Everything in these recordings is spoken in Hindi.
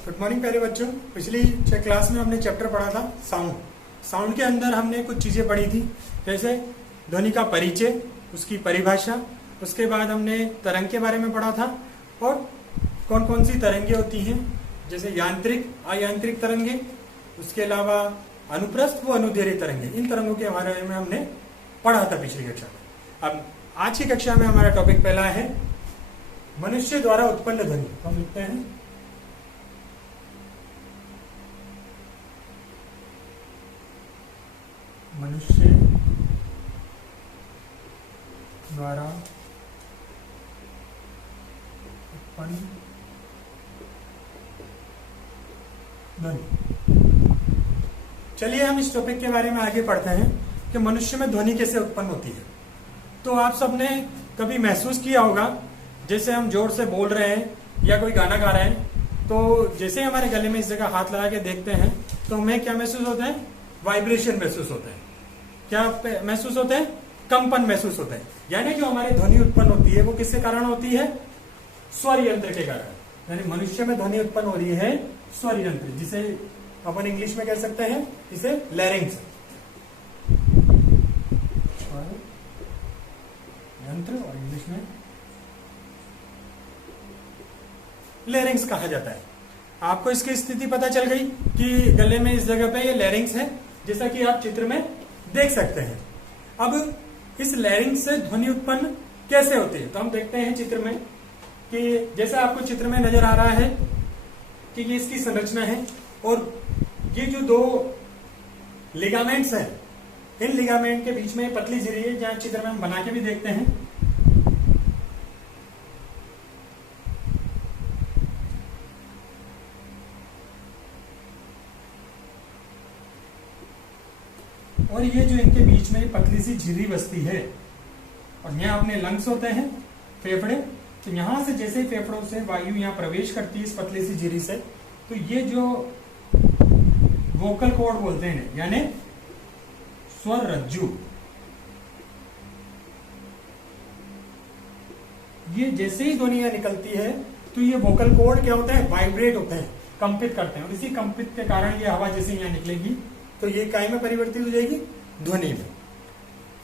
गुड मॉर्निंग प्यारे बच्चों। पिछली क्लास में हमने चैप्टर पढ़ा था साउंड। साउंड के अंदर हमने कुछ चीजें पढ़ी थी, जैसे ध्वनि का परिचय, उसकी परिभाषा। उसके बाद हमने तरंग के बारे में पढ़ा था और कौन कौन सी तरंगे होती हैं, जैसे यांत्रिक, अयांत्रिक तरंगे, उसके अलावा अनुप्रस्थ व अनुदैर्घ्य तरंगे। इन तरंगों के बारे में हमने पढ़ा था पिछली कक्षा में। अब आज की कक्षा में हमारा टॉपिक पहला है मनुष्य द्वारा उत्पन्न ध्वनि। हम लिखते हैं मनुष्य द्वारा उत्पन्न ध्वनि। चलिए हम इस टॉपिक के बारे में आगे पढ़ते हैं कि मनुष्य में ध्वनि कैसे उत्पन्न होती है। तो आप सबने कभी महसूस किया होगा, जैसे हम जोर से बोल रहे हैं या कोई गाना गा रहे हैं, तो जैसे हमारे गले में इस जगह हाथ लगा के देखते हैं तो हमें क्या महसूस होता है? वाइब्रेशन महसूस होता है। क्या महसूस होता है? कंपन महसूस होता है। यानी जो हमारी ध्वनि उत्पन्न होती है वो किसके कारण होती है? स्वर यंत्र के कारण। यानी मनुष्य में ध्वनि उत्पन्न हो रही है स्वर यंत्र, जिसे अपन इंग्लिश में कह सकते हैं इसे लैरिंग्स यंत्र, और इंग्लिश में लैरिंग्स कहा जाता है। आपको इसकी स्थिति पता चल गई कि गले में इस जगह पे ये लैरिंग्स है, जैसा कि आप चित्र में देख सकते हैं। अब इस लैरिंग्स से ध्वनि उत्पन्न कैसे होती है, तो हम देखते हैं चित्र में कि जैसा आपको चित्र में नजर आ रहा है कि ये इसकी संरचना है, और ये जो दो लिगामेंट्स हैं, इन लिगामेंट के बीच में पतली झिरी है, जहां चित्र में हम बना के भी देखते हैं। और ये जो इनके बीच में पतली सी झिर्री बसती है, और यहाँ अपने लंग्स होते हैं, फेफड़े। तो यहां से जैसे ही फेफड़ों से वायु यहाँ प्रवेश करती है इस पतली सी झिर्री से, तो ये जो वोकल कॉर्ड बोलते हैं, यानी स्वर रज्जु, ये जैसे ही ध्वनि यहाँ निकलती है तो ये वोकल कॉर्ड क्या होते हैं? वाइब्रेट होते हैं, कंपित करते हैं। और इसी कंपित के कारण ये हवा जैसे यहाँ निकलेगी तो ये काय में परिवर्तित हो जाएगी? ध्वनि में।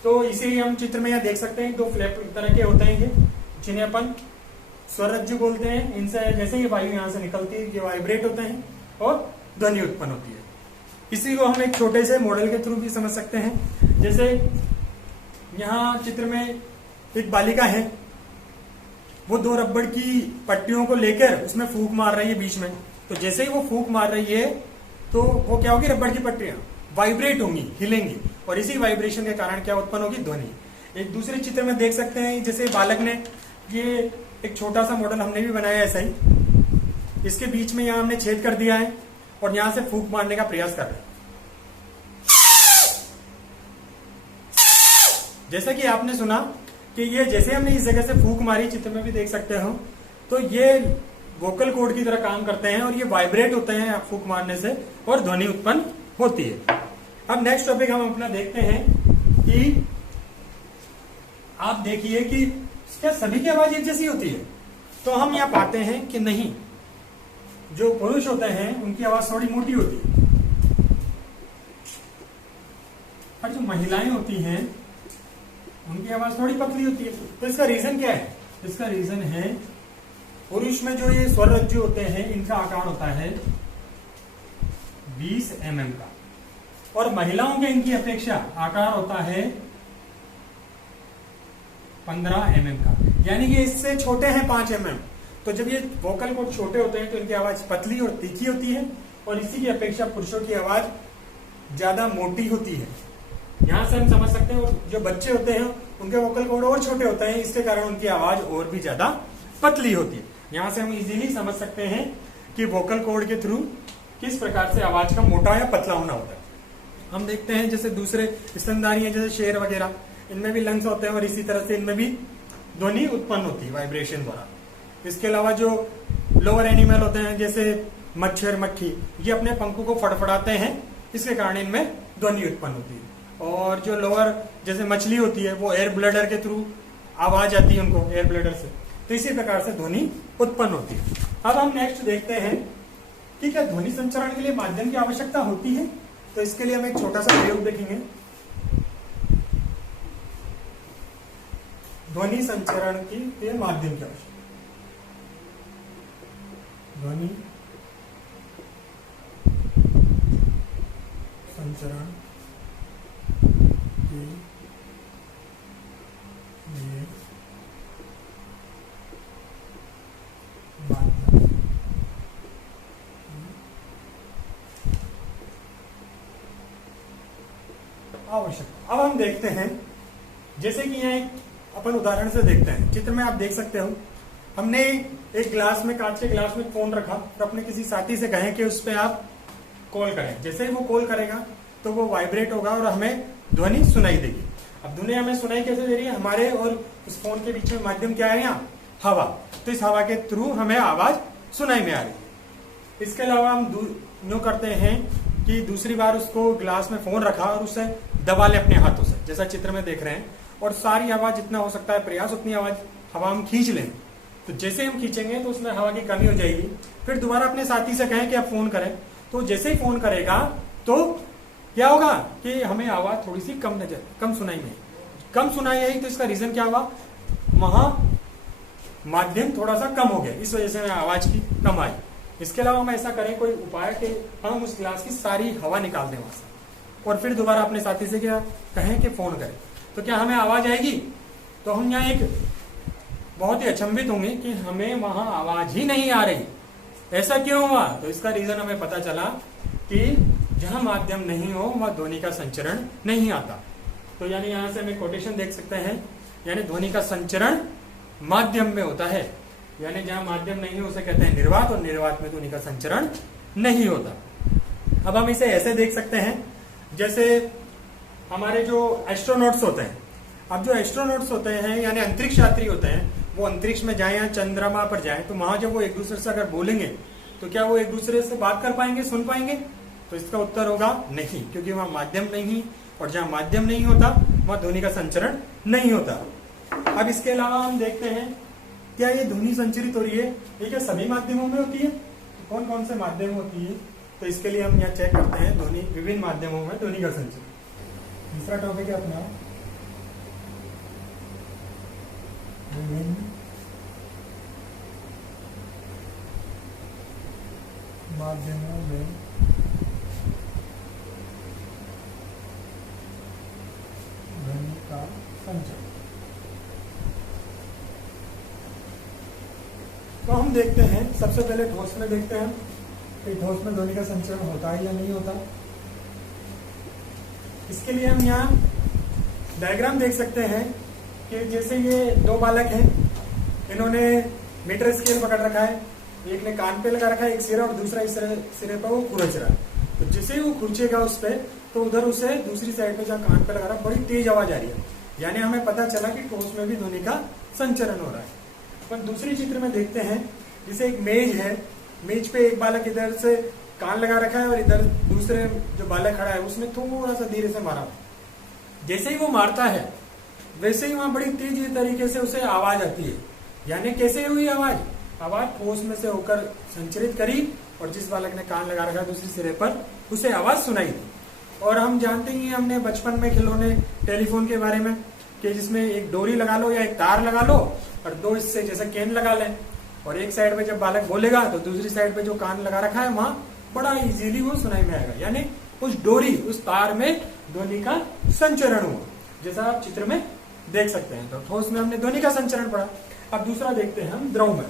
तो इसे ही हम चित्र में यहाँ देख सकते हैं, दो फ्लैप तरह के होते हैं ये, जिन्हें अपन स्वरज्जु बोलते हैं। इनसे जैसे ही वायु यहाँ से निकलती है ये वाइब्रेट होते हैं और ध्वनि उत्पन्न होती है। इसी को हम एक छोटे से मॉडल के थ्रू भी समझ सकते हैं। जैसे यहाँ चित्र में एक बालिका है, वो दो रबड़ की पट्टियों को लेकर उसमें फूंक मार रही है बीच में। तो जैसे ही वो फूंक मार रही है तो वो क्या होगी? रबड़ की पट्टियां वाइब्रेट होंगी, हिलेंगी, और इसी वाइब्रेशन के कारण क्या उत्पन्न होगी? ध्वनि। एक दूसरे चित्र में देख सकते हैं, जैसे बालक ने, ये एक छोटा सा मॉडल हमने भी बनाया ऐसा ही। इसके बीच में यहाँ हमने छेद कर दिया है और यहां से फूंक मारने का प्रयास कर रहे हैं। जैसा कि आपने सुना कि ये जैसे हमने इस जगह से फूंक मारी, चित्र में भी देख सकते हो, तो ये वोकल कॉर्ड की तरह काम करते हैं और ये वाइब्रेट होते हैं फूंक मारने से, और ध्वनि उत्पन्न होती है। अब नेक्स्ट टॉपिक हम अपना देखते हैं कि आप देखिए कि क्या सभी की आवाज एक जैसी होती है? तो हम यहाँ पाते हैं कि नहीं, जो पुरुष होते हैं उनकी आवाज थोड़ी मोटी होती है, और जो महिलाएं होती हैं उनकी आवाज थोड़ी पतली होती है। तो इसका रीजन क्या है? इसका रीजन है, पुरुष में जो ये स्वर रज्जु होते हैं इनका आकार होता है 20 mm का, और महिलाओं के इनकी अपेक्षा आकार होता है 15 mm का, यानी कि इससे छोटे हैं 5 mm। तो जब ये वोकल कॉर्ड छोटे होते हैं तो इनकी आवाज पतली और तीखी होती है, और इसी की अपेक्षा पुरुषों की आवाज ज्यादा मोटी होती है। यहां से हम समझ सकते हैं, और जो बच्चे होते हैं उनके वोकल कॉर्ड और छोटे होते हैं, इसके कारण उनकी आवाज और भी ज्यादा पतली होती है। यहां से हम इजीली समझ सकते हैं कि वोकल कॉर्ड के थ्रू किस प्रकार से आवाज का मोटा या पतला होना होता है। हम देखते हैं जैसे दूसरे स्तनधारी हैं, जैसे शेर वगैरह, इनमें भी लंग्स होते हैं और इसी तरह से इनमें भी ध्वनि उत्पन्न होती है वाइब्रेशन द्वारा। इसके अलावा जो लोअर एनिमल होते हैं, जैसे मच्छर, मक्खी, ये अपने पंखों को फड़फड़ाते हैं, इसके कारण इनमें ध्वनि उत्पन्न होती है। और जो लोअर जैसे मछली होती है वो एयर ब्लडर के थ्रू आवाज आती है उनको, एयर ब्लडर से, तो इसी प्रकार से ध्वनि उत्पन्न होती है। अब हम नेक्स्ट देखते हैं कि क्या ध्वनि संचरण के लिए माध्यम की आवश्यकता होती है। तो इसके लिए हम एक छोटा सा प्रयोग देखेंगे। ध्वनि संचरण के लिए माध्यम की आवश्यकता, ध्वनि संचरण के लिए माध्यम आवश्यकता। अब हम देखते हैं, जैसे कि यहाँ एक अपन उदाहरण से देखते हैं। चित्र में आप देख सकते हो, हमने एक ग्लास में, कांच के ग्लास में फोन रखा और अपने किसी साथी से कहें कि उस पर आप कॉल करें। जैसे ही वो कॉल करेगा तो वो वाइब्रेट होगा और हमें ध्वनि सुनाई देगी। अब ध्वनि हमें सुनाई कैसे दे रही है? हमारे और उस फोन के बीच में माध्यम क्या है? यहाँ हवा। तो इस हवा के थ्रू हमें आवाज सुनाई में आ रही है। इसके अलावा हम यूं करते हैं कि दूसरी बार उसको ग्लास में फोन रखा और उसे दबा ले अपने हाथों से, जैसा चित्र में देख रहे हैं, और सारी आवाज जितना हो सकता है प्रयास उतनी आवाज हवा हम खींच लें। तो जैसे हम खींचेंगे तो उसमें हवा की कमी हो जाएगी। फिर दोबारा अपने साथी से कहें कि आप फोन करें, तो जैसे ही फोन करेगा तो क्या होगा कि हमें आवाज थोड़ी सी कम सुनाई में, कम सुनाई आई। तो इसका रीजन क्या हुआ? वहां माध्यम थोड़ा सा कम हो गया, इस वजह से हमें आवाज की कम आई। इसके अलावा हम ऐसा करें कोई उपाय कि हम उस ग्लास की सारी हवा निकाल दें वहां से, और फिर दोबारा अपने साथी से क्या कहें कि फोन करें, तो क्या हमें आवाज आएगी? तो हम यहाँ एक बहुत ही अचंभित होंगे कि हमें वहां आवाज ही नहीं आ रही। ऐसा क्यों हुआ? तो इसका रीजन हमें पता चला कि जहां माध्यम नहीं हो वहां ध्वनि का संचरण नहीं आता। तो यानी यहां से हमें कोटेशन देख सकते हैं, यानी ध्वनि का संचरण माध्यम में होता है। यानी जहां माध्यम नहीं हो उसे कहते हैं निर्वात, और निर्वात में ध्वनि का संचरण नहीं होता। अब हम इसे ऐसे देख सकते हैं, जैसे हमारे जो एस्ट्रोनॉट्स होते हैं, अब जो एस्ट्रोनॉट्स होते हैं यानी अंतरिक्ष यात्री होते हैं, वो अंतरिक्ष में जाए या चंद्रमा पर जाए, तो वहां जब वो एक दूसरे से अगर बोलेंगे तो क्या वो एक दूसरे से बात कर पाएंगे, सुन पाएंगे? तो इसका उत्तर होगा नहीं, क्योंकि वहां माध्यम नहीं, और जहां माध्यम नहीं होता वहां ध्वनि का संचरण नहीं होता। अब इसके अलावा हम देखते हैं, क्या ये ध्वनि संचरित हो रही है, ये क्या सभी माध्यमों में होती है? तो कौन कौन से माध्यम होती है? तो इसके लिए हम यहाँ चेक करते हैं, ध्वनि विभिन्न माध्यमों में ध्वनि का संचरण। दूसरा टॉपिक है अपना विभिन्न माध्यमों में ध्वनि का संचरण। तो हम देखते हैं, सबसे पहले ठोस में देखते हैं कि ठोस में ध्वनि का संचरण होता है या नहीं होता। इसके लिए हम यहाँ डायग्राम देख सकते हैं कि जैसे ये दो बालक हैं, इन्होंने मीटर स्केल पकड़ रखा है, एक ने कान पे लगा रखा है एक सिरा, और दूसरा इस सिरे पर वो खुरच रहा है। तो जैसे ही वो खुरचेगा उस पे, तो उधर उसे दूसरी साइड पे जहाँ कान पे लगा रहा है बड़ी तेज आवाज आ रही है, यानी हमें पता चला कि ठोस में भी ध्वनि का संचरण हो रहा है। पर दूसरी चित्र में देखते हैं, जैसे एक मेज है, मेज पे एक बालक इधर से कान लगा रखा है और इधर दूसरे जो बालक खड़ा है उसने थोड़ा सा धीरे से मारा। जैसे ही वो मारता है वैसे ही वहां बड़ी तेज तरीके से उसे आवाज आती है। यानी कैसे हुई आवाज? आवाज ठोस में से होकर संचरित करी, और जिस बालक ने कान लगा रखा दूसरी सिरे पर उसे आवाज सुनाई दी। और हम जानते ही हमने बचपन में खिलौने टेलीफोन के बारे में, कि जिसमें एक डोरी लगा लो या एक तार लगा लो और दो इससे जैसे केन लगा लें, और एक साइड पे जब बालक बोलेगा तो दूसरी साइड पे जो कान लगा रखा है वहां बड़ा इजीली वो सुनाई में आएगा। यानी उस डोरी, उस तार में ध्वनि का संचरण हुआ, जैसा आप चित्र में देख सकते हैं। तो ठोस में हमने ध्वनि का संचरण पढ़ा। अब दूसरा देखते हैं हम द्रव में।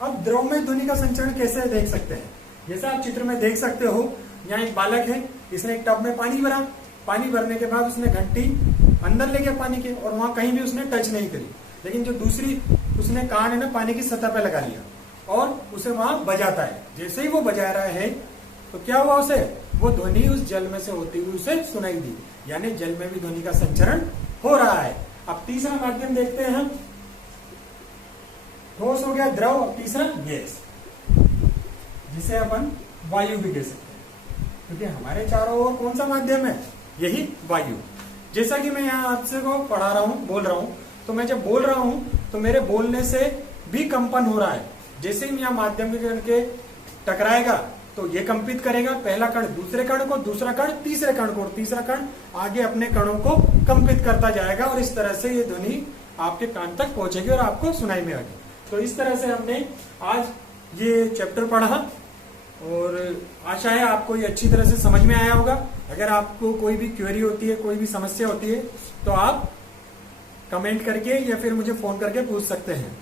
अब द्रव में ध्वनि का संचरण कैसे देख सकते हैं? जैसा आप चित्र में देख सकते हो, यहाँ एक बालक है, इसने एक टब में पानी भरा, पानी भरने के बाद उसने घंटी अंदर ले गया पानी के, और वहां कहीं भी उसने टच नहीं करी। लेकिन जो दूसरी उसने कान है ना पानी की सतह पे लगा लिया और उसे वहां बजाता है। जैसे ही वो बजा रहा है तो क्या हुआ, उसे वो ध्वनि उस जल में से होती हुई उसे सुनाई दी। यानी जल में भी ध्वनि का संचरण हो रहा है। अब तीसरा माध्यम देखते हैं हम। ठोस हो गया द्रव, अब तीसरा गैस, जिसे अपन वायु भी कह सकते हैं, क्योंकि हमारे चारों ओर कौन सा माध्यम है? यही वायु। जैसा कि मैं यहाँ आपसे को पढ़ा रहा हूँ, बोल रहा हूँ, तो मैं जब बोल रहा हूँ तो मेरे बोलने से भी कंपन हो रहा है। जैसे ही यहाँ माध्यमिक कण के टकराएगा तो ये कंपित करेगा, पहला कण दूसरे कण को, दूसरा कण तीसरे कण को, और तीसरा कण आगे अपने कणों को कंपित करता जाएगा, और इस तरह से ये ध्वनि आपके कान तक पहुंचेगी और आपको सुनाई में आएगी। तो इस तरह से हमने आज ये चैप्टर पढ़ा, और आशा है आपको ये अच्छी तरह से समझ में आया होगा। अगर आपको कोई भी क्वेरी होती है, कोई भी समस्या होती है, तो आप कमेंट करके या फिर मुझे फोन करके पूछ सकते हैं।